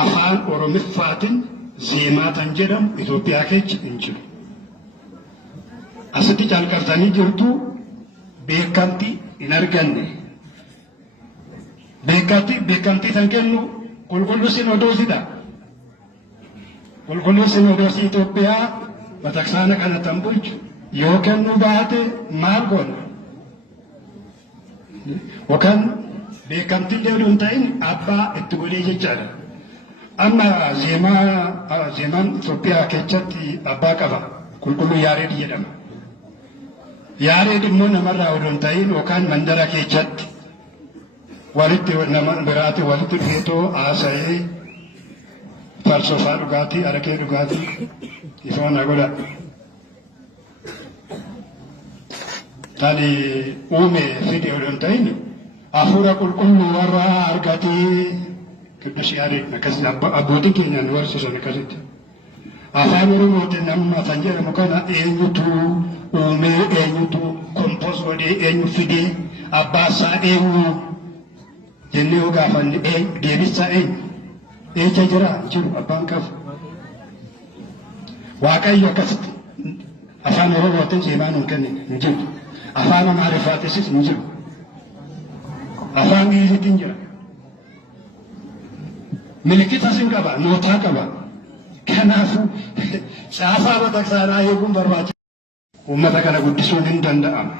afaan Oromiffaatiin zeemaa tan jedhamu Itoophiyaa keessa hin jiru. Asitti calqabsanii jirtu beekamtii hin arganne. Beekamtii tan kennu qulqulluu Sinodoosidha. Qulqulluu Sinodoosii Itoophiyaa bataskaana kana tan bulchu yoo kennu baate maal goona? Yookaan beekamtii illee hin ta'in abbaa itti godhee jechaadha. Amma zeemaan Itoophiyaa keessatti abbaa qaba. Qulqulluu Yaareed jedhama. Yaareed immoo namarraa odoo hin ta'in yookaan mandara keessatti walitti nama biraati walitti dhufeetoo haasa'ee farsofaa dhugaatii, arakee dhugaatii ifaan godha. Tani uume fide odoo hin ta'in hafuura qulqulluu warra argatee Qidduus Yaareed akkasii abbootiin keenya nu barsiisan akkasitti. Afaan Oromootiin nama afaan jedhamu kana eenyutu uumee eenyutu kompoos godhee eenyu fidee abbaasaa eenyu jennee yoo gaafanne deebisaa eenyu eessa jira jiru abbaan qabu. Waaqayyo akkasitti afaan Oromootiin zeemaa nuun kennine hin jiru. Afaan Amaariffaatis hin jiru. Afaan Ingiliziitiin jira. Milikitas hin qaba, nootaa qaba. Kanaafuu caafaa bataksaanaa eeguun barbaachisaadha. Uummata kana guddisuun hin danda'ama.